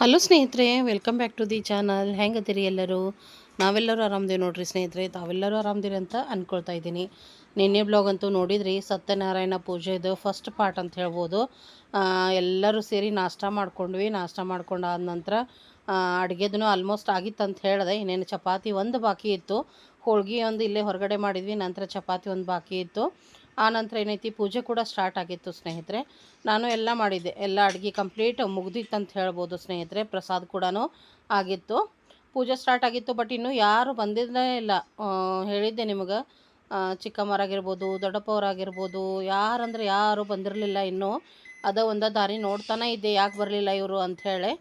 Hello ಸ್ನೇಹಿತರೆ, welcome back to the channel. ಹೆಂಗದಿರಿ ಎಲ್ಲರೂ? ನಾವೆಲ್ಲರೂ ಆರಾಮದೇವಿ ನೋಡ್ರಿ ಸ್ನೇಹಿತರೆ. ತಾವೆಲ್ಲರೂ ಆರಾಮದಿರಿ ಅಂತ ಅಂದ್ಕೊಳ್ತಾ ಇದ್ದೀನಿ. ನಿನ್ನೆ ಬ್ಲಾಗ್ ಅಂತೂ ನೋಡಿದ್ರಿ, ಸತ್ಯನಾರಾಯಣ ಪೂಜೆದು ಫಸ್ಟ್ ಪಾರ್ಟ್ ಅಂತ ಹೇಳ್ಬೋದು. ಎಲ್ಲರೂ ಸೇರಿ ನಾಷ್ಟ ಮಾಡ್ಕೊಂಡ್ವಿ. ನಾಷ್ಟ ಮಾಡ್ಕೊಂಡಾದ ನಂತರ ಅಡುಗೆದೂ ಆಲ್ಮೋಸ್ಟ್ ಆಗಿತ್ತು ಅಂತ ಹೇಳಿದೆ. ಇನ್ನೇನು ಚಪಾತಿ ಒಂದು ಬಾಕಿ ಇತ್ತು, ಹೋಳ್ಗೆ ಒಂದು ಇಲ್ಲೇ ಹೊರಗಡೆ ಮಾಡಿದ್ವಿ. ನಂತರ ಚಪಾತಿ ಒಂದು ಬಾಕಿ ಇತ್ತು. ಆ ನಂತರ ಏನೈತಿ, ಪೂಜೆ ಕೂಡ ಸ್ಟಾರ್ಟ್ ಆಗಿತ್ತು ಸ್ನೇಹಿತರೆ. ನಾನು ಎಲ್ಲ ಮಾಡಿದ್ದೆ, ಎಲ್ಲ ಅಡುಗೆ ಕಂಪ್ಲೀಟ್ ಮುಗ್ದಿತ್ತು ಅಂತ ಹೇಳ್ಬೋದು ಸ್ನೇಹಿತರೆ. ಪ್ರಸಾದ ಕೂಡ ಆಗಿತ್ತು, ಪೂಜೆ ಸ್ಟಾರ್ಟ್ ಆಗಿತ್ತು. ಬಟ್ ಇನ್ನೂ ಯಾರು ಬಂದಿದ್ದೇ ಇಲ್ಲ. ಹೇಳಿದ್ದೆ ನಿಮಗೆ, ಚಿಕ್ಕಮ್ಮರಾಗಿರ್ಬೋದು, ದೊಡ್ಡಪ್ಪವರಾಗಿರ್ಬೋದು, ಯಾರಂದ್ರೆ ಯಾರು ಬಂದಿರಲಿಲ್ಲ ಇನ್ನೂ. ಅದ ಒಂದ ದಾರಿ ನೋಡ್ತಾನೆ ಇದ್ದೆ, ಯಾಕೆ ಬರಲಿಲ್ಲ ಇವರು ಅಂಥೇಳಿ.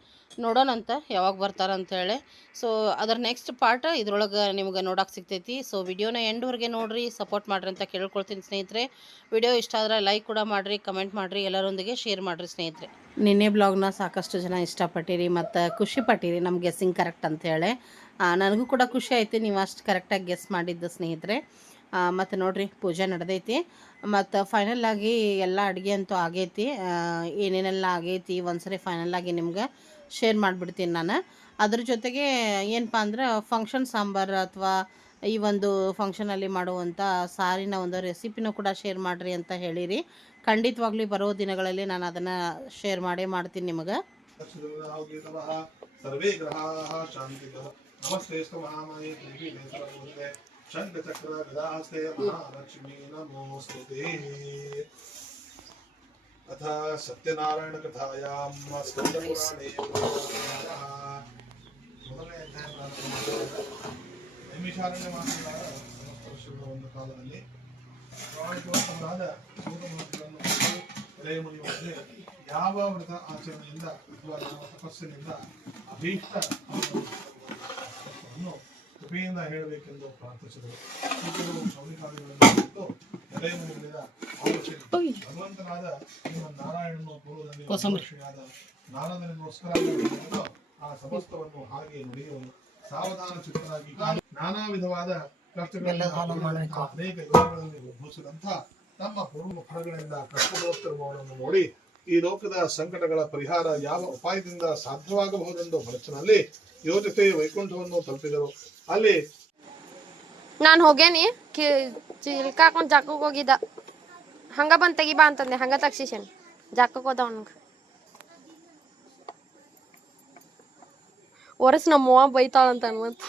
ನೋಡೋಣಂತ ಯಾವಾಗ ಬರ್ತಾರೆ ಅಂಥೇಳಿ. ಸೊ ಅದರ ನೆಕ್ಸ್ಟ್ ಪಾರ್ಟ್ ಇದ್ರೊಳಗೆ ನಿಮ್ಗೆ ನೋಡೋಕೆ ಸಿಗ್ತೈತಿ. ಸೊ ವಿಡಿಯೋನ ಎಂಡ್ವರೆಗೆ ನೋಡಿರಿ, ಸಪೋರ್ಟ್ ಮಾಡಿರಿ ಅಂತ ಕೇಳ್ಕೊಳ್ತೀನಿ ಸ್ನೇಹಿತರೆ. ವಿಡಿಯೋ ಇಷ್ಟ ಆದರೆ ಲೈಕ್ ಕೂಡ ಮಾಡಿರಿ, ಕಮೆಂಟ್ ಮಾಡಿರಿ, ಎಲ್ಲರೊಂದಿಗೆ ಶೇರ್ ಮಾಡಿರಿ ಸ್ನೇಹಿತರೆ. ನಿನ್ನೆ ಬ್ಲಾಗ್ನ ಸಾಕಷ್ಟು ಜನ ಇಷ್ಟಪಟ್ಟಿರಿ ಮತ್ತು ಖುಷಿ ಪಟ್ಟಿರಿ ನಮ್ಮ ಗೆಸ್ಸಿಂಗ್ ಕರೆಕ್ಟ್ ಅಂಥೇಳಿ. ನನಗೂ ಕೂಡ ಖುಷಿ ಆಯ್ತು ನೀವು ಅಷ್ಟು ಕರೆಕ್ಟಾಗಿ ಗೆಸ್ ಮಾಡಿದ್ದು ಸ್ನೇಹಿತರೆ. ಮತ್ತು ನೋಡಿರಿ, ಪೂಜೆ ನಡೆದೈತಿ. ಮತ್ತು ಫೈನಲ್ಲಾಗಿ ಎಲ್ಲ ಅಡುಗೆ ಅಂತೂ ಆಗೈತಿ. ಏನೇನೆಲ್ಲ ಆಗೈತಿ ಒಂದ್ಸರಿ ಫೈನಲ್ಲಾಗಿ ನಿಮ್ಗೆ ಶೇರ್ ಮಾಡಿಬಿಡ್ತೀನಿ ನಾನು. ಅದ್ರ ಜೊತೆಗೆ ಏನಪ್ಪ ಅಂದ್ರೆ, ಫಂಕ್ಷನ್ ಸಾಂಬಾರು ಅಥವಾ ಈ ಒಂದು ಫಂಕ್ಷನಲ್ಲಿ ಮಾಡುವಂಥ ಸಾರಿನ ಒಂದು ರೆಸಿಪಿನೂ ಕೂಡ ಶೇರ್ ಮಾಡಿರಿ ಅಂತ ಹೇಳಿರಿ. ಖಂಡಿತವಾಗ್ಲೂ ಬರೋ ದಿನಗಳಲ್ಲಿ ನಾನು ಅದನ್ನು ಶೇರ್ ಮಾಡೇ ಮಾಡ್ತೀನಿ ನಿಮಗೆ. ಸರ್ವೇ ಗ್ರಹಾಃ ಶಾಂತಿಃ ನಮಸ್ತೇಸ್ತು ಮಹಾಮಾಯೇ ದೇವಿ ಶಂಖಚಕ್ರ ಗದಾಹಸ್ತೆ ಮಹಾಲಕ್ಷ್ಮೀ ನಮೋಸ್ತುತೇ. ಅಥ ಸತ್ಯನಾರಾಯಣ ಕಥಾಯಾಂ ಸ್ಕಂದಪುರಾಣೇ ಮೊದಲನೇ ನೈಮಿಷಾರಣ್ಯ ಮಾಸದ ವರ್ಷಗಳ ಒಂದು ಕಾಲದಲ್ಲಿ ಪ್ರಾಣಿಕವಾದ ಸೂತಮೂರ್ತಿಗಳನ್ನು ಎಲೆಯಮುನಿ ಮಧ್ಯೆ ಯಾವ ವ್ರತ ಆಚರಣೆಯಿಂದ ಅಥವಾ ಯಾವ ತಪಸ್ಸಿನಿಂದ ಅಭೀಷ್ಟ ಕೃಪೆಯಿಂದ ಹೇಳಬೇಕೆಂದು ಪ್ರಾರ್ಥಿಸಿದರು. ಶೌನಿಕಾದಿಗಳನ್ನು ಎಲೆಯಮುನಿಗಳಿಂದ ಆಲೋಚನೆ, ಭಗವಂತನಾದ ನಿಮ್ಮ ನಾರಾಯಣನು ಪೂರ್ವದಲ್ಲಿ ಶ್ರೀಯಾದ ನಾರದನಿಗೋಸ್ಕರ ಆ ಸಮಸ್ತವನ್ನು ಹಾಗೆ ನಡೆಯುವನು. ಸಾವಧಾನ ಚಿತ್ತರಾಗಿ ನಾನಾ ವಿಧವಾದ ಕಷ್ಟಗಳನ್ನು ಅನೇಕ ಯೋಗಗಳಲ್ಲಿ ಉದ್ಭವಿಸಿದಂಥ ತಮ್ಮ ಪೂರ್ವ ಫಲಗಳಿಂದ ಕಷ್ಟಪಡುತ್ತಿರುವವರನ್ನು ನೋಡಿ ಈ ಲೋಕದ ಸಂಕಟಗಳ ಪರಿಹಾರ ಯಾವ ಉಪಾಯದಿಂದ ಸಾಧ್ಯವಾಗಬಹುದೆಂದು ಮನಸ್ಸಿನಲ್ಲಿ ಯೋಚಿಸಿ ವೈಕುಂಠವನ್ನು ತಲುಪಿದರು. ಅಲ್ಲಿ ನಾನು ಹೋಗ್ಯಾನಿ ಚಿಲ್ಕ ಹಾಕೊಂಡ್ ಜಾಕಕ್ಕೆ ಹೋಗಿದ್ದ, ಹಂಗ ಬಂದ್ ತೆಗಿಬಾ ಅಂತಂದೆ, ಹಂಗ ತಗ್ಸಿಸೇನ್ ಜಾಕಕ್ಕೆ ಹೋದ. ಅವನಿಗೆ ಒರಸ್ ನಮ್ಮ ಅವ್ವ ಬೈತಾಳಂತ ಮತ್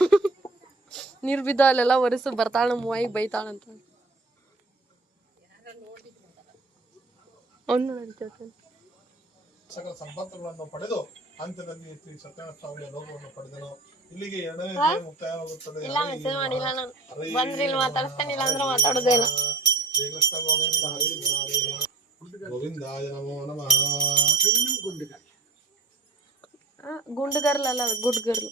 ನೀರ್ ಬಿದ್ದ ಅಲ್ಲೆಲ್ಲ ಒರಸು ಬರ್ತಾಳ, ನಮ್ಮ ಅವ್ವಗೆ ಬೈತಾಳಂತ. ಸಕಲ ಸಂಪತ್ತುಗಳನ್ನು ಪಡೆದು ಅಂತ್ಯದಲ್ಲಿ ಶ್ರೀ ಸತ್ಯನಾರಾಯಣ ಸ್ವಾಮಿಯ ಲೋಕವನ್ನು ಪಡೆದನು. ಇಲ್ಲಿಗೆ ಎರಡನೇ ಮುಕ್ತಾಯವಾಗುತ್ತದೆ. ಶ್ರೀಕೃಷ್ಣ ಗೋವಿಂದ ಹರಿ ಗೋವಿಂದಾಯ ನಮೋ ನಮಃ. ಗುಂಡುಗರ್ಲಲ್ಲ, ಗುಡ್ಗರ್ಲು.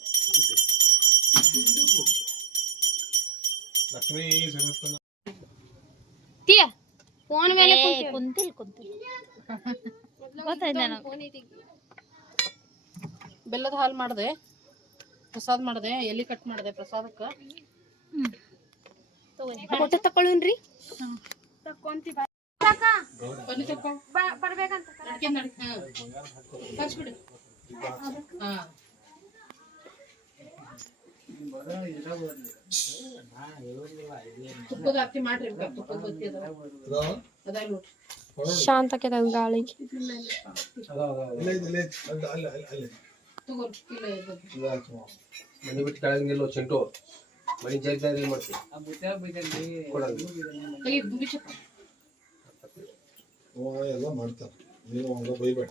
ಲಕ್ಷ್ಮೀ ಜಗತ್ತನ ಫೋನ್ ಮೇಲೆ ಕುಂತಿಲ್ ಬೆಲ್ಲದ ಹಾಲು ಮಾಡಿದೆ, ಪ್ರಸಾದ ಮಾಡಿದೆ, ಎಲ್ಲಿ ಕಟ್ ಮಾಡಿದೆ ಪ್ರಸಾದಕ್ಕೆ. ಫೋಟೋ ತಕೊಳ್ಳುನ್ರಿ. ಶಾಂತ ಗಾಳಿಗೆ ಮನೆ ಬಿಟ್ಟು ಕೆಳಗಿಲ್ಲ ಚೆಂಟು ಮನೆ ಜವಾಬ್ದಾರಿ ಏನ್ ಮಾಡ್ತೀವಿ. ಎಲ್ಲ ಮಾಡ್ತಾರೆ, ನೀವು ಹಂಗ ಬೈಬೇಡ.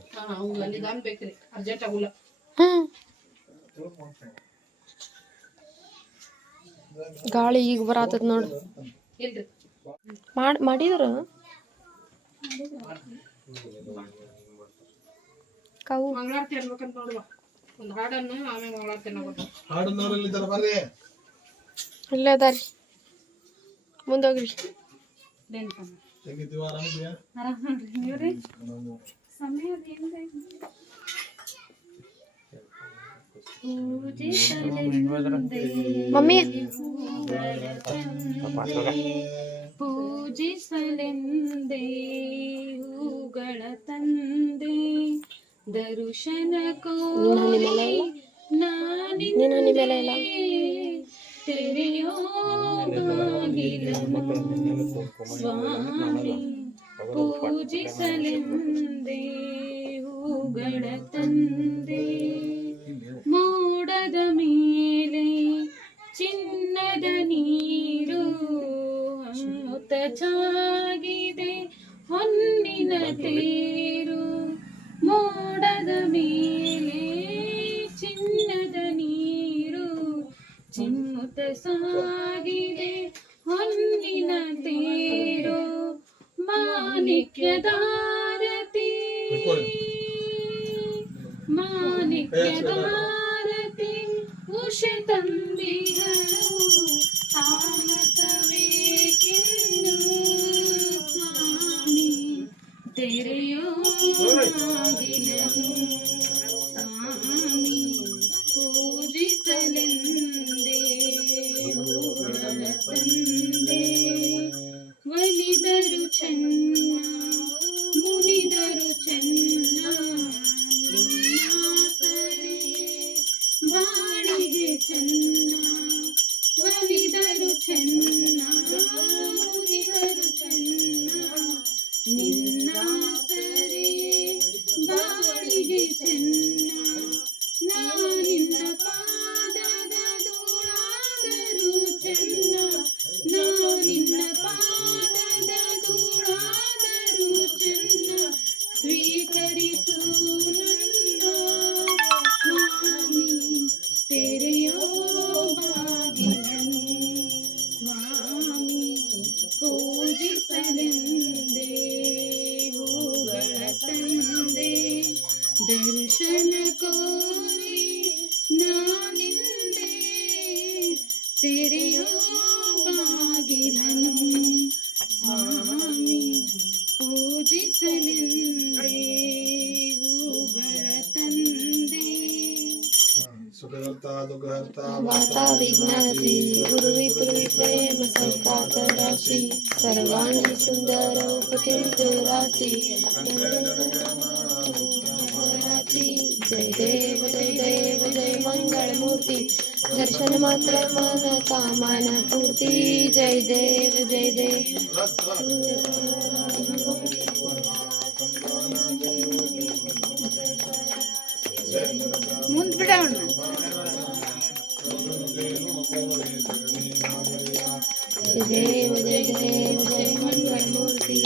ಅರ್ಜೆಂಟ್ ಆಗುಲ್ಲ. ಗಾಳಿ ಈಗ ಬರತದ ನೋಡು. ಮಾಡಿದ್ರು ಕವು ಮಂಗಳಾರತಿ ಅನ್ಬೇಕಂತ ನೋಡುವ. ಒಂದು ಹಾಡನ್ನು ಆಮೇಲೆ ಮಂಗಳಾರತಿ ಅನ್ನಬೇಕು. ಹಾಡನ್ನವರೆಲ್ಲಿದ್ದಾರೆ ಬರ್ರಿ. ಇಲ್ಲೇ ಅದಾರಿ, ಮುಂದೋಗ್ರಿ. ಹೆಂಗಿದ್ದೀವ? ಆರಾಮಿದ್ಯಾ? ಮಮ್ಮಿ ಪೂಜಿಸಲೆಂದೇ ಹೂಗಳ ತಂದೆ ದರ್ಶನ ನೀನ್ ಹನಿ ಮೇಲೆ ಇಲ್ಲ ನೀನ್ ಹನಿ ಮೇಲೆ ಇಲ್ಲ ತೆರೆಯೋ ಬಾಗಿಲನು ಸ್ವಾಮಿ ಪೂಜಿಸಲೆಂದೇ ಹೂಗಳ ತಂದೆ ಮೋಡದ ಮೇಲೆ ಚಿನ್ನದ ನೀರು ಅಮೃತ ಚಾಗಿದೆ ಹೊನ್ನಿನ ತೇರು ಮೋಡದ ಮೇಲೆ ಚಿನ್ನದ ನೀರು ಚಿಮ್ಮುತ್ತ ಸಾಗಿದೆ ಹೊನ್ನಿನ ತೇರು ಮಾಣಿಕ್ಯದಾರತಿ ಮಾಣಿಕ್ಯದಾರತಿ ಉಷ ತಂದಿಗಳು ತಾಮಸವೇಕಿನ್ನು ಸ್ವಾಮಿ ತೆರೆಯೋ ಬಾಗಿಲನು ಸ್ವಾಮಿ ಪೂಜಿಸಲೆಂದೇ ಹೂಗಳ ತಂದೆ ಒಲಿದರು ಚೆನ್ನ ಮುನಿದರು ಚೆನ್ನ ನಿನ್ನಾಸರೆ ಬಾಳಿಗೆ ಚೆನ್ನ ಒಲಿದರು ಚೆನ್ನ ಮುನಿದರು ಚೆನ್ನ ನಿನ್ನಾಸರೆ ಬಾಳಿಗೆ ಚೆನ್ನ ನಾನಿನ್ನ ಪಾದದ ಧೂಳಾದರೂ ಚೆನ್ನ ನಾನಿನ್ನ ಪಾದದ ಧೂಳಾದರೂ ಚೆನ್ನ ಸ್ವೀಕರಿಸು ನನ್ನ ಸ್ವಾಮಿ ತೆರೆಯೋ ಬಾಗಿಲನು ಸ್ವಾಮಿ ಪೂಜಿಸಲೆಂದೇ ಹೂಗಳ ತಂದೆ ದರ್ಶನ ಕೋರಿ ನಾನಿಂದೆ ತೆರೆಯೋ ಬಾಗಿಲನು ಸ್ವಾಮಿ ಪೂಜಿಸಲೆಂದೇ ಹೂಗಳ ತಂದೆ वाता विघ्नाति गुरुवि पुरवि प्रेम संकात राशि सर्वाणि सुंदरोपतिर्दो राशि जय देव जय मंगल मूर्ति दर्शन मात्र मन कामना पूर्ति जय देव ಮುಂದ್ ಬಿಡೋಣ जय देव जय मंगल मूर्ति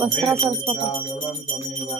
वस्त्र सरस्वती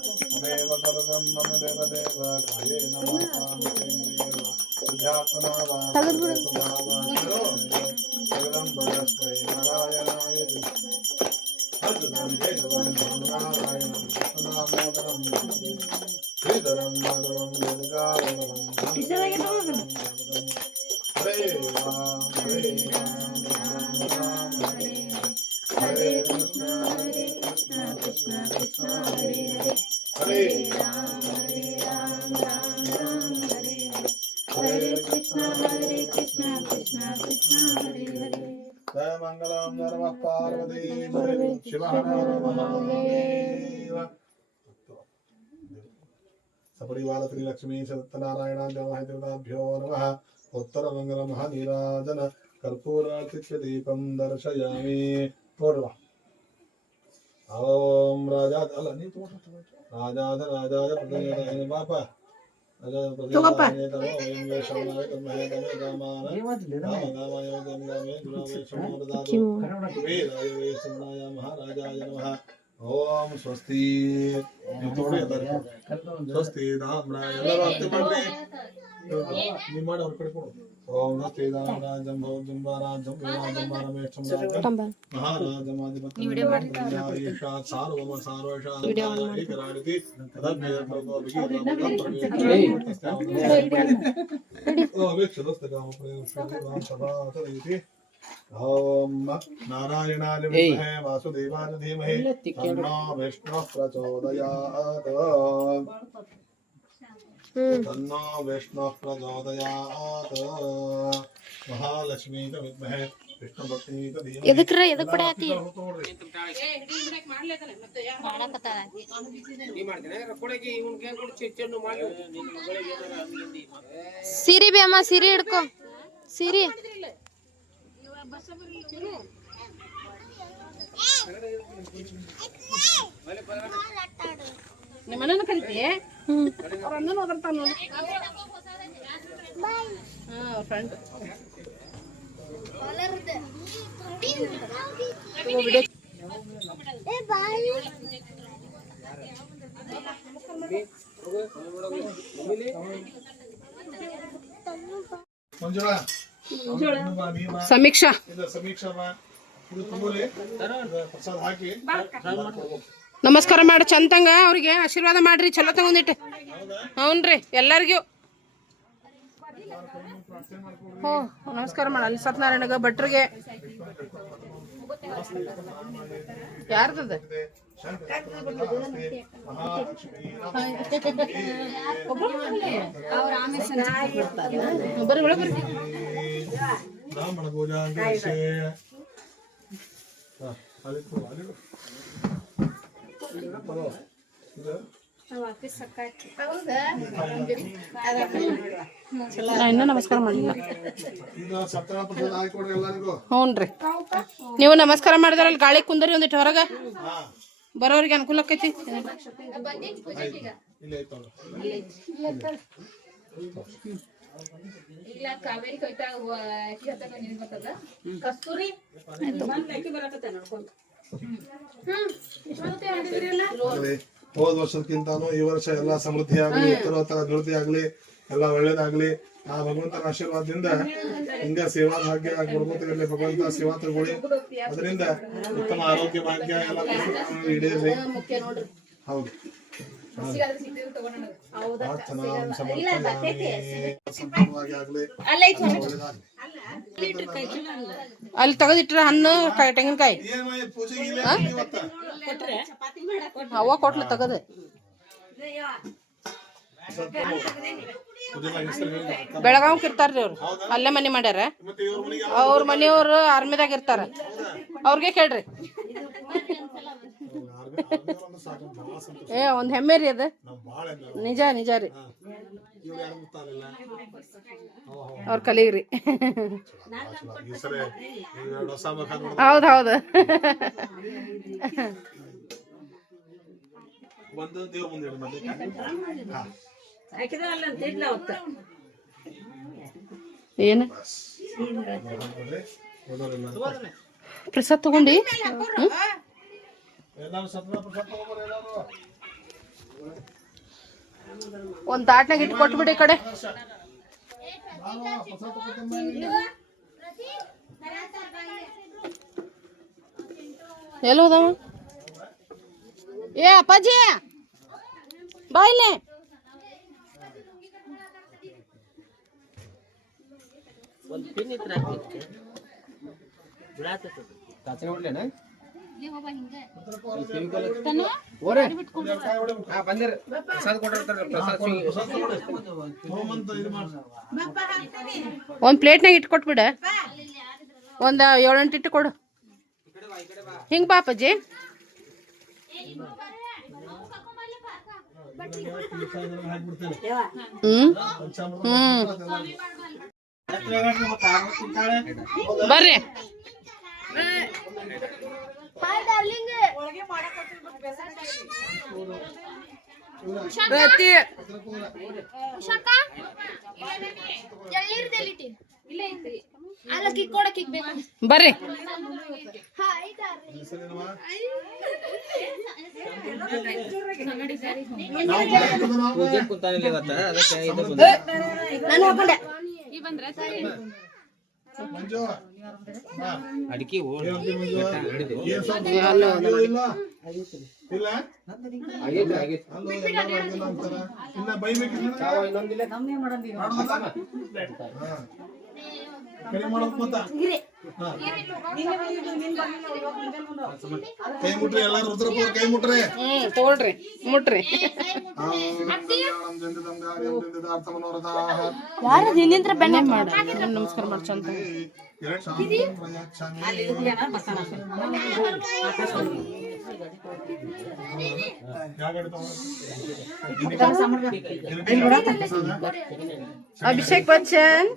जय मंगलम नमः पार्वती शिव हर महादेव सपरिवार श्री लक्ष्मी सत्यनारायण देवताभ्यो नमः उत्तर मंगल महानीराजन कर्पूरार्चित्य दीपं दर्शयामि पूर्वा ओम राजा राजाय प्रदय बापा ಓಂ ಸ್ವಸ್ತಿ ಸ್ವಸ್ತಿ ಎಲ್ಲರೂ ಅರ್ಥ ಮಾಡ್ರಿ ನೀವು ಮಾಡಿ ಅವ್ರ ಕಡೆ ಕೊಡು ಓಂ ಸ್ವಸ್ತಿ ರಾಜಂ ಭವಂ ಜಂಬಾರಾಜಂ ವೀರಾಜಂಬಾರಮೇಶಂ ರಾಜಂ ಮಹಾರಾಜಮಾಧಿಪತ್ಯೇಷಾ ಸಾರ್ವಮ ಸಾರ್ವಶಾಂತಿ ಓಂ ನಾರಾಯಣಾಯ ವಿದ್ಮಹೇ ವಾಸುದೇವಾಯ ಧೀಮಹಿ ತನ್ನೋ ವಿಷ್ಣುಃ ಪ್ರಚೋದಯಾತ್ ತನ್ನೋ ವಿಷ್ಣುಃ ಪ್ರಚೋದಯಾತ್ ಮಹಾಲಕ್ಷ್ಮೀ ವಿದ್ಮಹೇ ವಿಷ್ಣು ಭಕ್ತಿ ಧೀಮಹಿ ಎದಕ್ ಪಡ್ಯಾತಿ ಸಿರಿ ಬೇ ಅಮ್ಮ ಸಿರಿ ಹಿಡ್ಕೊ ಸಿರಿ ನಿಮ್ಮನ್ನ ಕರಿತೀಯ ಅವ್ರ ಅಣ್ಣನ ಓದಿರ್ತಾನ ನೋಡಿ ಫ್ರೆಂಡ್ ಮಂಜುಳಾ ಸಮೀಕ್ಷಾ ಇದು ಸಮೀಕ್ಷಾ ಇದು ತಗೊಳ್ಳಿ ಪ್ರಸಾದ ಹಾಕಿ ನಮಸ್ಕಾರ ಮಾಡಿ ಚಂದಂಗ ಅವ್ರಿಗೆ ಆಶೀರ್ವಾದ ಮಾಡ್ರಿ ಚಲೋ ತಗೊಂಡಿಟ್ಟು ಹ್ಞೂನ್ರಿ ಎಲ್ಲರಿಗೂ ಹ್ಞೂ ನಮಸ್ಕಾರ ಮಾಡ ಅಲ್ಲಿ ಸತ್ಯನಾರಾಯಣಗ ಭಟ್ರಿಗೆ ಯಾರ್ದದ ಬರ್ರಿ ಒಳಗೆ ಬರ್ರಿ ಬ್ರಾಹ್ಮಣ ಪೂಜಾ ಇನ್ನೂ ನಮಸ್ಕಾರ ಮಾಡಿಲ್ಲ ಇದು ಸಪ್ತಾಹ ಪ್ರಸಾದ ಹಾಕಿಕೊಡ್ರಿ ಎಲ್ಲರಿಗೂ ಹ್ಞೂನ್ರಿ ನೀವು ನಮಸ್ಕಾರ ಮಾಡಿದ್ರಲ್ಲಿ ಗಾಳಿ ಕುಂದರಿ ಒಂದಿಟ್ಟು ಹೊರಗೆ ಬರೋರಿಗೆ ಅನುಕೂಲ ಆಕೈತಿ ಇಲ್ಲ ಐತಲ್ಲ ಹೋದ ವರ್ಷಕ್ಕಿಂತಾನು ಈ ವರ್ಷ ಎಲ್ಲಾ ಸಮೃದ್ಧಿ ಆಗ್ಲಿ ಉತ್ತರೋತ್ತರ ಅಭಿವೃದ್ಧಿ ಆಗ್ಲಿ ಎಲ್ಲಾ ಒಳ್ಳೇದಾಗ್ಲಿ ಆ ಭಗವಂತನ ಆಶೀರ್ವಾದದಿಂದ ಹಿಂಗ ಸೇವಾ ಭಾಗ್ಯ ಕೊಡ್ಕೋತಿರಲಿ ಭಗವಂತ ಸೇವಾ ತಗೊಳ್ಳಿ ಅದರಿಂದ ಉತ್ತಮ ಆರೋಗ್ಯ ಭಾಗ್ಯ ಎಲ್ಲ ಈಡೇರ್ಲಿ ಹೌದು ಪ್ರಾರ್ಥನಾಂ ಸಮರ್ಪಯಾಮಿ. ಸಂಪೂರ್ಣವಾಗಿ ಆಗ್ಲಿ ಒಳ್ಳೇದಾಗ್ಲಿ. ಅಲ್ಲಿ ತೆಗೆದಿಟ್ರ ಹಣ್ಣು ತೆಂಗಿನಕಾಯಿ ಏನ್ ಪೂಜೆಗೆ ಇಲ್ಲ ಇವತ್ತ ಅವ್ವ ಕೊಟ್ಲು ತೆಗದು ಬೆಳಗಾವ್ ಇರ್ತಾರ್ರಿ ಅವ್ರು ಅಲ್ಲೇ ಮನೆ ಮಾಡ್ಯಾರ ಮತ್ತೆ ಇವ್ರ ಮನೆಗೆ ಅವ್ರ ಮನೆಯವ್ರು ಆರ್ಮಿದಾಗ ಇರ್ತಾರ ಅವ್ರಿಗೆ ಕೇಳ್ರಿ ಏ ಒಂದ್ ಹೆಮ್ಮೆ ರೀ ಅದು ನಿಜ ನಿಜ ರೀ ಅವ್ರ ಕಲೀಗ್ರಿ ಹೌದ್ ಹೌದು ಒಂದು ದೇವ್ರ ಮುಂದೆ ಏನು ಪ್ರಸಾದ್ ತಗೊಂಡಿ ಒಂದ್ ತಾಟ್ನಾಗ ಇಟ್ಟು ಕೊಟ್ಬಿಡಿ ಈ ಕಡೆ ಎಲ್ಲಿ ಹೋದವ ಏ ಅಪ್ಪಾಜಿ ಬಾ ಇಲ್ಲಿ ಒಂದ್ ಪ್ಲೇಟ್ನಾಗ ಇಟ್ಟು ಕೊಟ್ಬಿಡ ಒಂದ್ 7-8 ಇಟ್ಟು ಕೊಡು ಹಿಂಗ್ ಬಾ ಅಪ್ಪಾಜಿ ಬರ್ರಿ ಪ್ರತಿ ಬರ್ರಿ ಪೂಜೆ ಕೂತಾನಿಲ್ಲ ಇವತ್ತ ಅದಕ್ಕೆ ಇದು ನಾನು ಹಾಕೊಂಡೆ ಮಂಜು ಅಡಿಕೆ ಏನಂತೀವಿ ಮಂಜು? ಹಿಡಿದು ಏನ್ ಸ್ವಲ್ಪ ಇಲ್ಲ ಇಲ್ಲ ಆಗೈತೆ ಆಗೈತೆ ಅಲ್ಲೋ ಎಲ್ಲರೂ ಆಗಿಲ್ಲ ಅಂತಾರ. ಇನ್ನ ಬೈಬೇಕಿಲ್ಲ ಇನ್ನೊಂದಿಲ್ಲ ಕಡಿಮೆ ಮಾಡೋಕ್ ಮತ್ತ ಕೈ ಮುಟ್ರಿ ಎಲ್ಲಾರು ರುದ್ರಪುರ ಕೈ ಮುಟ್ರಿ ತಗೊಳ್ರಿ ಮುಟ್ರಿ. ಯಾರು ಹಿಂದಿಂತ್ರ ಬೆಣ್ಣೆ ಮಾಡ ನಮಸ್ಕಾರ ಮಾಡ್ಸಂತ ಅಭಿಷೇಕ್ ಬಚ್ಚನ್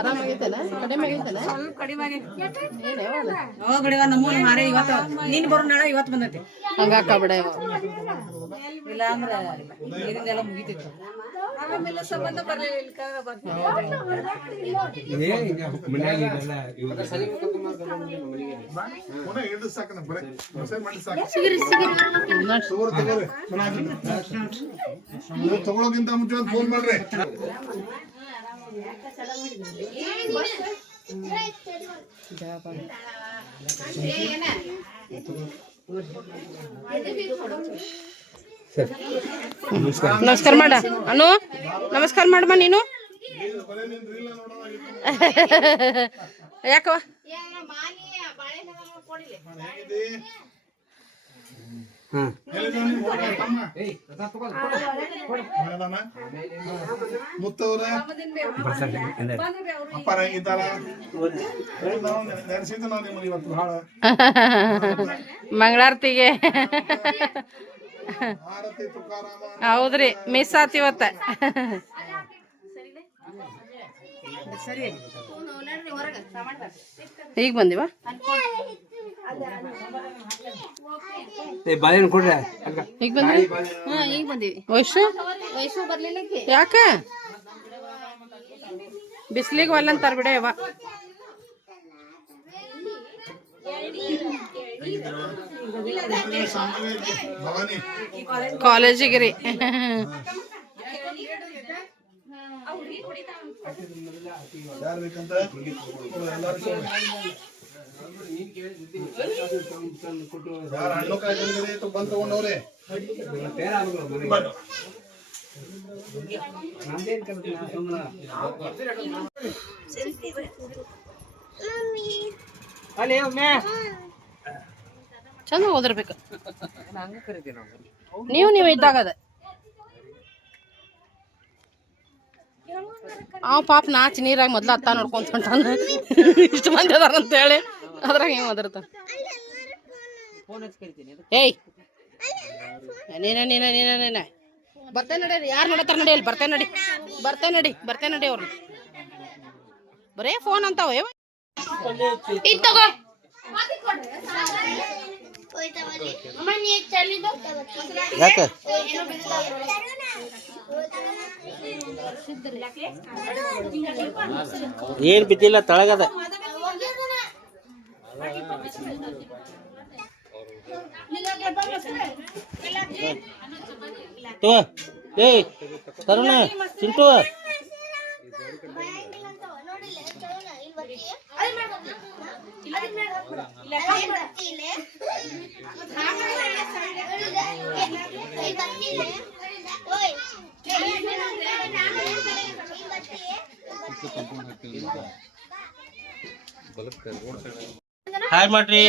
ಆರಾಮಾಗೈತಲ್ಲ? ಕಡಿಮೆ ಆಗೈತಲ್ಲ? ನೀನ್ ಬರೋ ನಾಳೆ ಇವತ್ತು ಬಂದೈತಿ ಹಂಗಾಕ ಬಿಡ ಇವ. ಇಲ್ಲ ಅಂದ್ರ ನೀರಿಂದೆಲ್ಲ ಮುಗಿತಿತ್ತು ತಗೊಳಕ್ಕಿಂತ ಮುಂಚೆ ಒಂದು ಫೋನ್ ಮಾಡ್ರಿ. ನಮಸ್ಕಾರ ಮಾಡ ಅನು, ನಮಸ್ಕಾರ ಮಾಡಮ್ಮ ನೀನು. ಯಾಕವ ಮುತ್ತವ್ರ ಅಪ್ಪರ ಹೆಂಗಿದ್ದಾರ? ನೆನೆಸಿದ್ದು ನಾವು ನಿಮಗೆ ಇವತ್ತು ಬಹಳ ಮಂಗಳಾರತಿಗೆ ಆರತಿ ತುಕಾರಾಮ ಹೌದ್ರಿ, ಮಿಸ್ ಆತ್ ಇವತ್ತ. ಈಗ ಬಂದಿವ ಬಾಳೆಹಣ್ಣು ಕೊಡ್ರಿ ಈಗ ಬಂದ್ರಿ. ಈಗ ಬಂದಿವಿ. ವೈಶು ವಯಸ್ಸು ಬರ್ಲಿಲ್ಲ ಯಾಕ ಬಿಸ್ಲಿಗೆ ಒಲ್ಲಂತಾರ ಬಿಡ ಯವ್ವ. ಭವಾನಿ ಕಾಲೇಜಿಗೆ ರೀ. ಯಾರು ಬೇಕಂತ ಎಲ್ಲರೂ ಯಾರು ಹಣ್ಣು ಕಾಯ್ಕೊಂಡಿರಿ ಬಂದು ತಗೊಂಡವ್ರೆ. ಚಂದ ಓದಿರ್ಬೇಕು. ನೀವು ಇದ್ದಾಗ ಅವ ಪಾಪ ನಾಚಿ ನೀರಾಗ ಮೊದ್ಲು ಅತ್ತ ನೋಡ್ಕೊಂತ ಹೊಂಟಾನ. ಇಷ್ಟು ಮಂದಿ ಅದಾರ ಅಂತ ಹೇಳಿ ಅದ್ರಾಗ ಹೆಂಗ್ ಓದಿರ್ತ. ಏಯ್ ನೀನ ಬರ್ತೇನೆ ನಡಿ. ಯಾರು ನೋಡತ್ತಾರ ನಡಿ, ಅಲ್ಲಿ ಬರ್ತೇನೆ ನಡಿ, ಬರ್ತೇನೆ ನಡಿ ಅವ್ರು ಬರೇ ಫೋನ್ ಅಂತಾವ. ಇದ್ ತಗೋ ಯಾಕ ಏನ್ ಬಿದ್ದಿಲ್ಲ ತಳಗದ. ಏಯ್ ತರುಣ ಚಿಂಟು ಹಾಯ್ ಮಾಡ್ರಿ.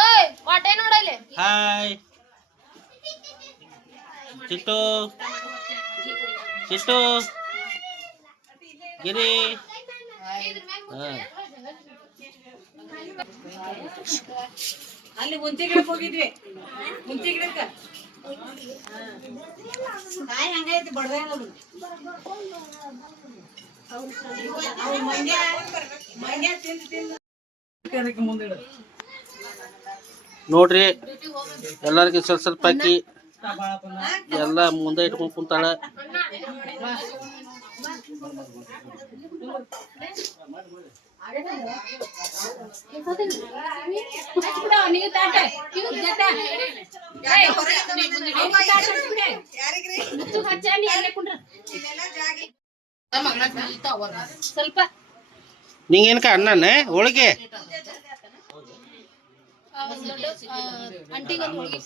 ಓಯ್ ವಾಟೆ ನೋಡಲೆ. ಹಾಯ್ ಚಿಟ್ಟು ಚಿಟ್ಟು ಗಿರಿ. ಅಲ್ಲಿ ಮುಂಚೆ ಗಿಡಕ್ಕೆ ಹೋಗಿದ್ವಿ. ಮುಂಚೆ ಗಿಡಕ್ಕ ಕಾಯಿ ಹಂಗೈತಿ ಬಡ್ದ ನೋಡ್ರಿ ಎಲ್ಲರಿಗೂ ಸ್ವಲ್ಪ ಸ್ವಲ್ಪ ಹಾಕಿ ಎಲ್ಲ ಮುಂದೆ ಇಟ್ಕೊಂಡು ಕುಂತಾಳ. ಸ್ವಲ್ಪ ನಿಂಗೇನಕ ಅನ್ನನೇ ಹೋಳಿಗೆ ಅಂಟಿಗೊಂದು ಹೋಳಿಗೆ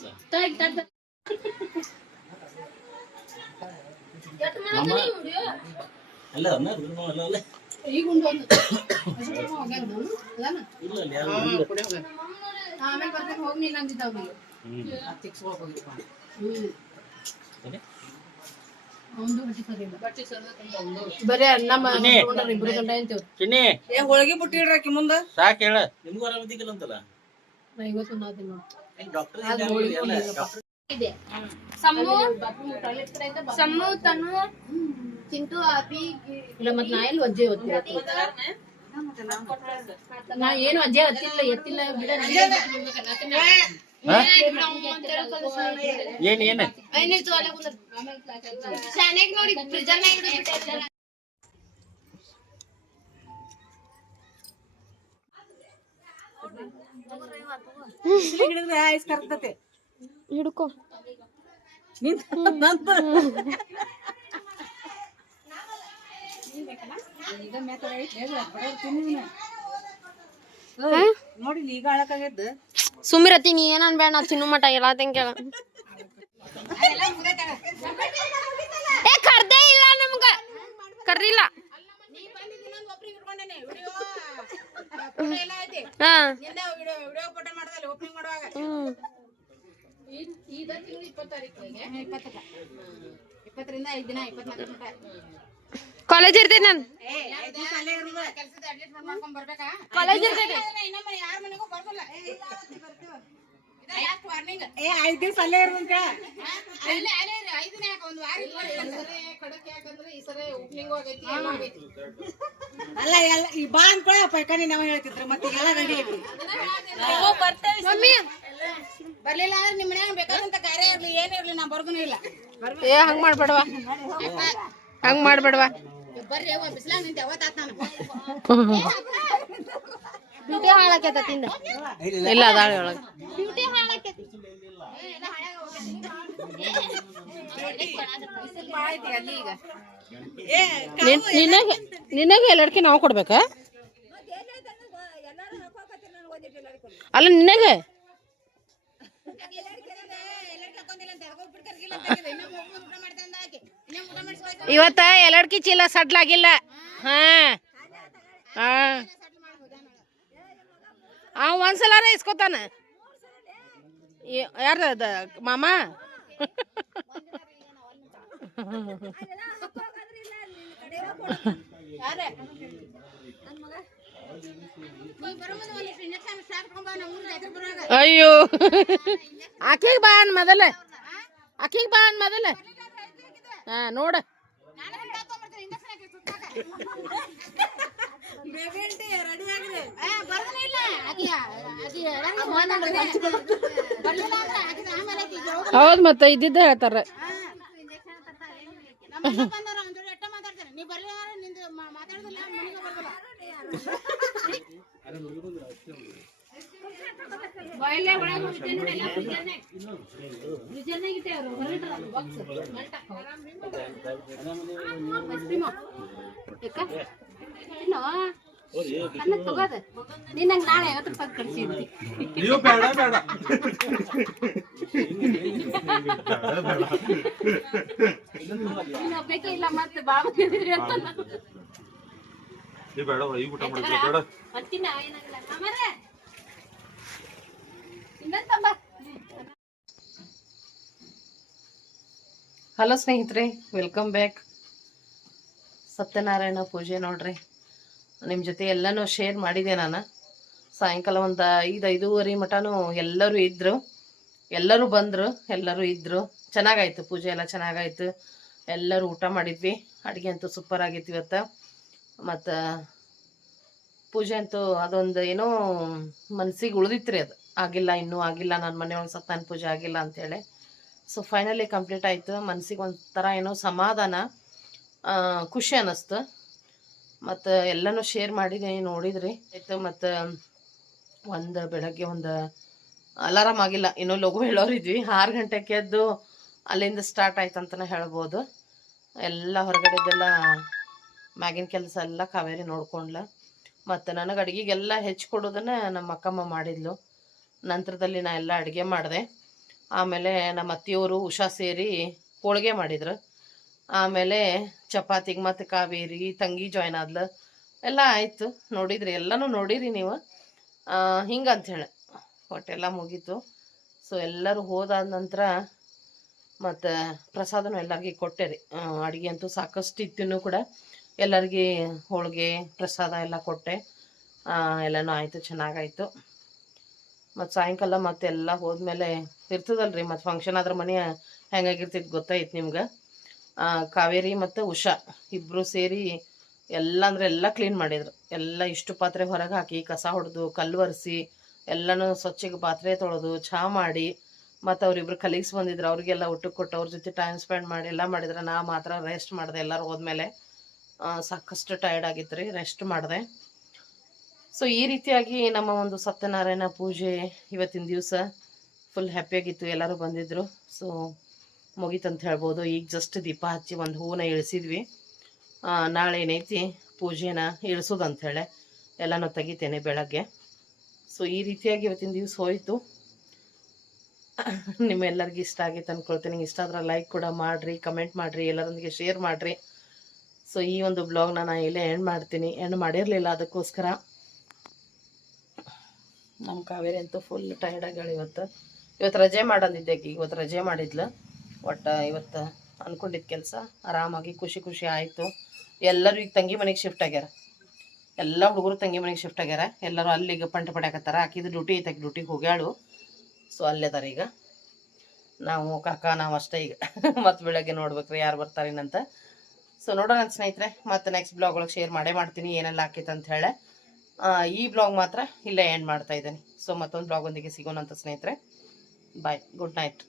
ಈಗ ಉಂಡು ಆಮೇಲೆ ಬರ್ಬೇಕು ಹೋಗಿ ನೀನು ಅಂದಿದ್ದಾವ ಬರೀ ಅನ್ನ ಇಬ್ರು ಗಂಡ ಅಂತೀವ್ ಚಿನ್ನಿ ಹೋಳಿಗೆ ಬುಟ್ಟಿಡ್ರಾಕಿ ಮುಂದ ಸಾಕ್ ಹೇಳ ಇವತ್ತು ನಾದಿನ ಸಮ್ಮು ತನು ಚಿಂಟು ಅಭಿ ಇಲ್ಲ ಮತ್ ನಾ ಎಲ್ಲಿ ಅಜ್ಜೆ ಹೊತ್ತಿ ನಾ ಏನು ಅಜ್ಜೆ ಹತ್ತಿಲ್ಲ ಎತ್ತಿಲ್ಲ ಬಿಡ ಏನ್ ಶಾನ್ಯಾಗ ನೋಡಿ ಫ್ರಿಜರ್ನಾಗ ಹಿಡಿದ್ರೆ ಐಸ್ ಕರ್ತತೆ ಹಿಡ್ಕೊ ನೋಡಿ ಈಗ ಅಳಕಾಗ್ಯದ ಸುಮ್ಮಿರತಿ ನೀ ಏನ್ ಅನ್ಬೇಡ ನಾ ತಿನ್ನು ಮಟ ಎಲ್ಲ ಕೇಳ ಏ ಕರ್ದೇ ಇಲ್ಲ ನಮ್ಗ ಕರ್ರಿಲ್ಲ ಹಾ ಕಾಲೇಜ್ ಇರ್ತೈತಿ ನಾನು ಕಾಲೇಜ್ ಇರ್ತೈತಿ 5 ದಿವಸ ಅಲ್ಲೇ ಇರುವಂತ ಅಲ್ಲ ಎಲ್ಲ ಈ ಬಾ ಅನ್ಕೊಳ್ಳ ಪೈಕಾನಿ ನಾವ್ ಹೇಳ್ತಿದ್ರು ಮತ್ತೆ ಎಲ್ಲ ರೆಡಿ ಮಮ್ಮಿ ಬರ್ಲಿಲ್ಲ ಅಂದ್ರೆ ನಿಮ್ ಮನ್ಯಾಗ ಬೇಕಾದಂತ ಕಾರ್ಯ ಇರ್ಲಿ ಏನಿರ್ಲಿ ನಾ ಬರ್ಗುನು ಇಲ್ಲ ಏ ಹಂಗ್ ಮಾಡ್ಬೇಡವಾ ಹಂಗ್ ಮಾಡ್ಬೇಡವಾ ಬರ್ರಿ ಬಿಸಿಲಾಗ ನಿಂತ ಯಾವತ್ತಾತ್ ನಾನು ಬ್ಯೂಟಿ ಹಾಳಾಕೈತ ತಿಂದ ಇಲ್ಲ ಅದಾಳೆ ಒಳಗೆ ಬ್ಯೂಟಿ ಹಾಳಾಕೈತಿ ನಿನಗೆ ಎಲ್ಲಡ್ಕೆ ನಾವು ಕೊಡ್ಬೇಕಾ ಅಲ್ಲ ನಿನಗೆ ಇವತ್ತ ಎಲ್ಲಡ್ಕಿ ಚೀಲ ಸಡ್ಲಾಗಿಲ್ಲ ಹಾ ಹಾ ಅವ ಒಂದ್ಸಲಾರ ಇಸ್ಕೊತಾನ ಯಾರ್ದ ಮಾಮ ಅಯ್ಯೋ ಆಕಿಗೆ ಬಾ ಅನ್ ಮೊದಲ ಆಕಿಗೆ ಬಾ ಅನ್ ಮೊದಲ ಹಾ ನೋಡ ಹೌದ್ ಮತ್ತೆ ಇದ್ದಿದ್ದ ಹೇಳ್ತಾರ ನಿನ್ನಂಗ್ ನಾಳೆ 50 ರೂಪಾಯಿ ಕಳಿಸಿದ್ರಿ ಒಬ್ಬಕ್ಕೆ ಇಲ್ಲ ಮತ್ತೆ ಬಾಬಾ ಅಂತ ಹಲೋ ಸ್ನೇಹಿತರೆ, ವೆಲ್ಕಮ್ ಬ್ಯಾಕ್. ಸತ್ಯನಾರಾಯಣ ಪೂಜೆ ನೋಡ್ರಿ, ನಿಮ್ಮ ಜೊತೆ ಎಲ್ಲನೂ ಶೇರ್ ಮಾಡಿದೆ. ನಾನು ಸಾಯಂಕಾಲ ಒಂದು 5-5:30 ಮಟನೂ ಎಲ್ಲರೂ ಇದ್ದರು, ಎಲ್ಲರೂ ಬಂದರು, ಎಲ್ಲರೂ ಇದ್ದರು. ಚೆನ್ನಾಗಾಯ್ತು, ಪೂಜೆ ಎಲ್ಲ ಚೆನ್ನಾಗಾಯ್ತು. ಎಲ್ಲರೂ ಊಟ ಮಾಡಿದ್ವಿ. ಅಡುಗೆ ಅಂತೂ ಸೂಪರ್ ಆಗಿತ್ತು ಇವತ್ತು. ಮತ್ತು ಪೂಜೆ ಅಂತೂ ಅದೊಂದು ಏನೋ ಮನಸ್ಸಿಗೆ ಉಳಿದಿತ್ತು ರೀ. ಅದು ಆಗಿಲ್ಲ, ಇನ್ನೂ ಆಗಿಲ್ಲ, ನನ್ನ ಮನೆಯೊಳಗೆ ಸತ್ಯನಾರಾಯಣ ಪೂಜೆ ಆಗಿಲ್ಲ ಅಂಥೇಳಿ. ಸೊ ಫೈನಲಿ ಕಂಪ್ಲೀಟ್ ಆಯಿತು. ಮನಸ್ಸಿಗೆ ಒಂಥರ ಏನೋ ಸಮಾಧಾನ, ಖುಷಿ ಅನ್ನಿಸ್ತು. ಮತ್ತು ಎಲ್ಲನೂ ಶೇರ್ ಮಾಡಿದ್ದೀನಿ ನೋಡಿದ್ರಿ ಆಯಿತು. ಮತ್ತು ಬೆಳಗ್ಗೆ ಅಲಾರಾಮ್ ಆಗಿಲ್ಲ, ಇನ್ನೂ ಲಘು ಹೇಳೋರಿದ್ವಿ. 6 ಗಂಟೆಗೆ ಎದ್ದು ಅಲ್ಲಿಂದ ಸ್ಟಾರ್ಟ್ ಆಯ್ತು ಅಂತಲೇ ಹೇಳ್ಬೋದು. ಎಲ್ಲ ಹೊರಗಡೆದೆಲ್ಲ ಮ್ಯಾಗಿನ ಕೆಲಸ ಎಲ್ಲ ಕಾವೇರಿ ನೋಡ್ಕೊಂಡ್ಲ. ಮತ್ತು ನನಗೆ ಅಡುಗೆಗೆಲ್ಲ ಕೊಡೋದನ್ನು ನಮ್ಮ ಅಕ್ಕಮ್ಮ ಮಾಡಿದ್ಲು. ನಂತರದಲ್ಲಿ ನಾ ಎಲ್ಲ ಅಡುಗೆ ಮಾಡಿದೆ. ಆಮೇಲೆ ನಮ್ಮ ಅತ್ತೆಯವರು ಉಷಾ ಸೇರಿ ಹೋಳಿಗೆ ಮಾಡಿದ್ರು. ಆಮೇಲೆ ಚಪಾತಿಗೆ ಮತ್ತು ಕಾವೇರಿ ತಂಗಿ ಜಾಯ್ನ್ ಆದ್ಲು. ಎಲ್ಲ ಆಯಿತು, ನೋಡಿದ್ರಿ, ಎಲ್ಲನೂ ನೋಡಿರಿ ನೀವು. ಹಿಂಗಂಥೇಳಿ ಒಟ್ಟೆಲ್ಲ ಮುಗೀತು. ಸೊ ಎಲ್ಲರೂ ಹೋದಾದ ನಂತರ ಮತ್ತು ಪ್ರಸಾದನೂ ಎಲ್ಲರಿಗೆ ಕೊಟ್ಟೆ ರೀ. ಅಡುಗೆ ಅಂತೂ ಸಾಕಷ್ಟು ಇತ್ತು ಕೂಡ. ಎಲ್ಲರಿಗೆ ಹೋಳಿಗೆ ಪ್ರಸಾದ ಎಲ್ಲ ಕೊಟ್ಟೆ. ಎಲ್ಲನೂ ಆಯಿತು, ಚೆನ್ನಾಗಾಯಿತು. ಮತ್ತು ಸಾಯಂಕಾಲ ಮತ್ತೆಲ್ಲ ಹೋದ್ಮೇಲೆ ಇರ್ತದಲ್ರಿ, ಮತ್ತು ಫಂಕ್ಷನ್ ಆದ್ರೆ ಮನೆ ಹೆಂಗಾಗಿರ್ತೈತೆ ಗೊತ್ತಾಯ್ತು ನಿಮ್ಗೆ. ಕಾವೇರಿ ಮತ್ತು ಉಷಾ ಇಬ್ಬರು ಸೇರಿ ಎಲ್ಲ ಅಂದರೆ ಎಲ್ಲ ಕ್ಲೀನ್ ಮಾಡಿದ್ರು. ಎಲ್ಲ ಇಷ್ಟು ಪಾತ್ರೆ ಹೊರಗೆ ಹಾಕಿ ಕಸ ಹೊಡೆದು ಕಲ್ಲು ಒರೆಸಿ ಎಲ್ಲನೂ ಸ್ವಚ್ಛಗೆ ಪಾತ್ರೆ ತೊಳೆದು ಚಹಾ ಮಾಡಿ, ಮತ್ತು ಅವರಿಬ್ರು ಕಲೀಗ್ಸ್ ಬಂದಿದ್ರು, ಅವ್ರಿಗೆಲ್ಲ ಊಟಕ್ಕೆ ಕೊಟ್ಟು ಅವ್ರ ಜೊತೆ ಟೈಮ್ ಸ್ಪೆಂಡ್ ಮಾಡಿ ಎಲ್ಲ ಮಾಡಿದ್ರೆ. ನಾ ಮಾತ್ರ ರೆಸ್ಟ್ ಮಾಡಿದೆ. ಎಲ್ಲರೂ ಹೋದ್ಮೇಲೆ ಸಾಕಷ್ಟು ಟಯರ್ಡ್ ಆಗಿತ್ತು ರೀ, ರೆಸ್ಟ್ ಮಾಡಿದೆ. ಸೊ ಈ ರೀತಿಯಾಗಿ ನಮ್ಮ ಒಂದು ಸತ್ಯನಾರಾಯಣ ಪೂಜೆ ಇವತ್ತಿನ ದಿವಸ ಫುಲ್ ಹ್ಯಾಪಿಯಾಗಿತ್ತು. ಎಲ್ಲರೂ ಬಂದಿದ್ದರು. ಸೊ ಮುಗೀತಂತ ಹೇಳ್ಬೋದು. ಈಗ ಜಸ್ಟ್ ದೀಪ ಹಚ್ಚಿ ಒಂದು ಹೂವನ್ನ ಇಳಿಸಿದ್ವಿ. ನಾಳೆ ಏನೈತಿ ಪೂಜೆನ ಇಳಿಸೋದಂಥೇಳಿ ಎಲ್ಲನೂ ತೆಗಿತೇನೆ ಬೆಳಗ್ಗೆ. ಸೊ ಈ ರೀತಿಯಾಗಿ ಇವತ್ತಿನ ದಿವಸ ಹೋಯಿತು. ನಿಮ್ಮೆಲ್ಲರಿಗೂ ಇಷ್ಟ ಆಗೈತೆ ಅಂದ್ಕೊಳ್ತೀನಿ. ಇಷ್ಟ ಆದ್ರೆ ಲೈಕ್ ಕೂಡ ಮಾಡಿರಿ, ಕಮೆಂಟ್ ಮಾಡಿರಿ, ಎಲ್ಲರೊಂದಿಗೆ ಶೇರ್ ಮಾಡಿರಿ. ಸೊ ಈ ಒಂದು ಬ್ಲಾಗ್ನ ನಾನು ಇಲ್ಲೇ ಎಂಡ್ ಮಾಡ್ತೀನಿ. ಎಂಡ್ ಮಾಡಿರಲಿಲ್ಲ, ಅದಕ್ಕೋಸ್ಕರ ನಮ್ಮ ಕಾವೇರಿ ಅಂತೂ ಫುಲ್ ಟೈರ್ಡ್ ಆಗ್ಯಾಳ. ಇವತ್ತು ರಜೆ ಮಾಡಂದಿದ್ದೆ. ಇವತ್ತು ರಜೆ ಮಾಡಿದ್ಲು. ಒಟ್ಟು ಇವತ್ತು ಅಂದ್ಕೊಂಡಿದ್ದ ಕೆಲಸ ಆರಾಮಾಗಿ ಖುಷಿ ಆಯಿತು. ಎಲ್ಲರೂ ಈಗ ತಂಗಿ ಮನೆಗೆ ಶಿಫ್ಟ್ ಆಗ್ಯಾರ. ಎಲ್ಲ ಹುಡುಗರು ತಂಗಿ ಮನೆಗೆ ಶಿಫ್ಟ್ ಆಗ್ಯಾರ. ಎಲ್ಲರೂ ಅಲ್ಲಿಗೆ ಪಂಟ ಪಡ್ಯಾಕತ್ತಾರ. ಆಕಿದು ಡ್ಯೂಟಿ ಐತೆ, ಡ್ಯೂಟಿಗೆ ಹೋಗ್ಯಾಳು. ಸೊ ಅಲ್ಲಿದಾರ ಈಗ. ನಾವು ನಾವು ಅಷ್ಟೇ ಈಗ. ಮತ್ತು ಬೆಳಗ್ಗೆ ನೋಡ್ಬೇಕ್ರಿ ಯಾರು ಬರ್ತಾರೇನಂತ. ಸೊ ನೋಡೋಣ ಸ್ನೇಹಿತರೆ, ಮತ್ತು ನೆಕ್ಸ್ಟ್ ಬ್ಲಾಗ್ ಒಳಗೆ ಶೇರ್ ಮಾಡ್ತೀನಿ ಏನೆಲ್ಲ ಆಕೈತೆ ಅಂತ ಹೇಳಿ. ಈ ಬ್ಲಾಗ್ ಮಾತ್ರ ಇಲ್ಲೇ ಎಂಡ್ ಮಾಡ್ತಾ ಇದ್ದೀನಿ. ಸೊ ಮತ್ತೊಂದು ಬ್ಲಾಗ್ ಒಂದಿಗೆ ಸಿಗೋಣಂತ ಸ್ನೇಹಿತರೆ. ಬಾಯ್, ಗುಡ್ ನೈಟ್.